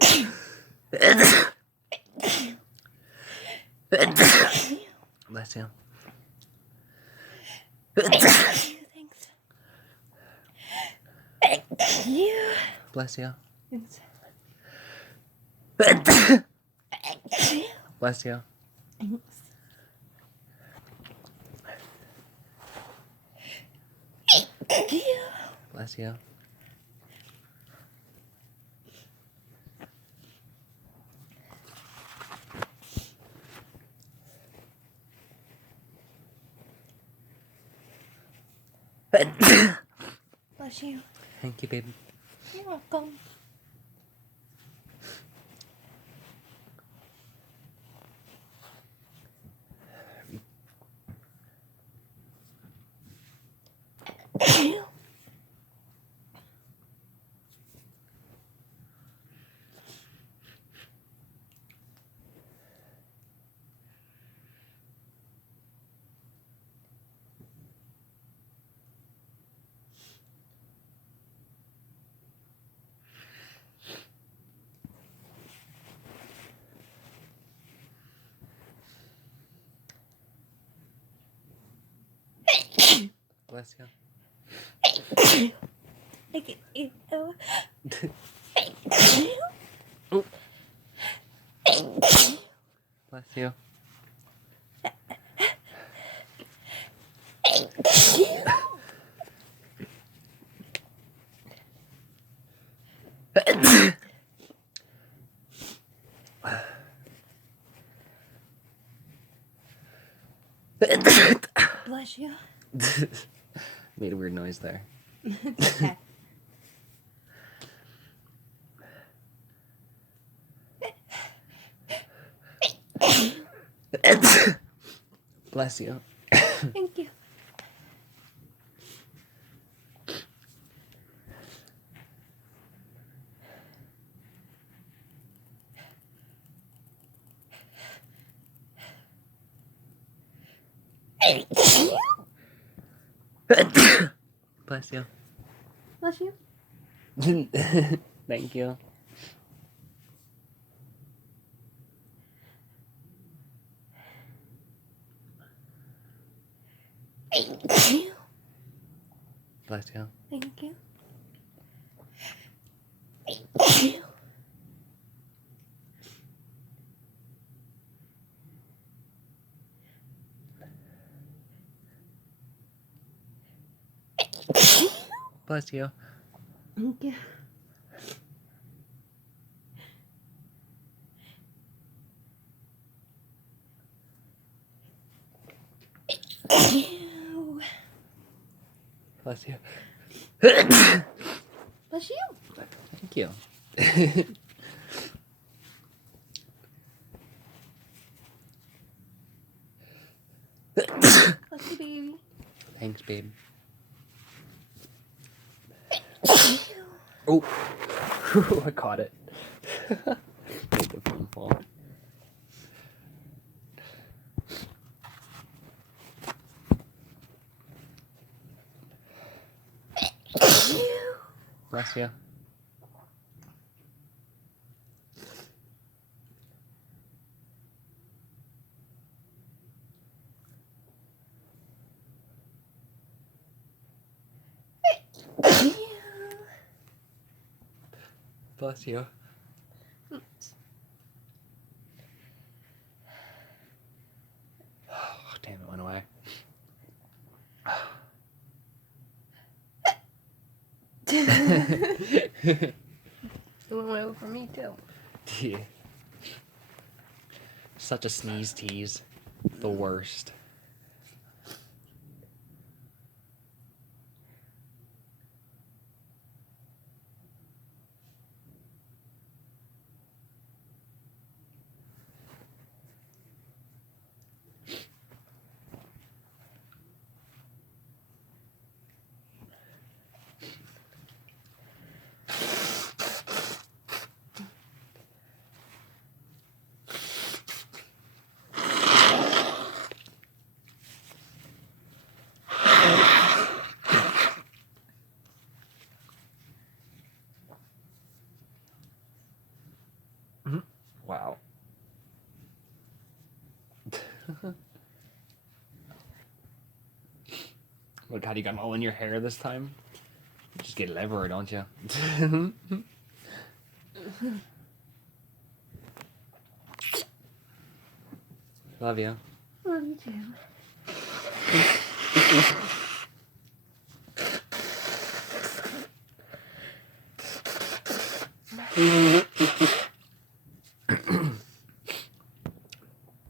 Bless you. Thanks. Thank you. Bless you. Thanks. Bless you. Thanks. Thank you. Bless you. Bless you. Thank you, baby. You're welcome. Bless you. Thank you. Oh. Bless you. Bless you. Made a weird noise there. It's okay. Bless you. Thank you. Bless you. Bless you. Thank you. Thank you. Bless you. Thank you. Thank you. Bless you. Thank you. Bless you. Bless you. Thank you. Bless you, baby. Thanks, babe. Thank you. Oh, I caught it. Made the phone fall. Bless you. Bless you. Oh, damn, it went away. It went away for me too. Yeah. Such a sneeze tease. The worst. Oh God, you got all in your hair this time? You just get liver, don't you? Love you. Love you too.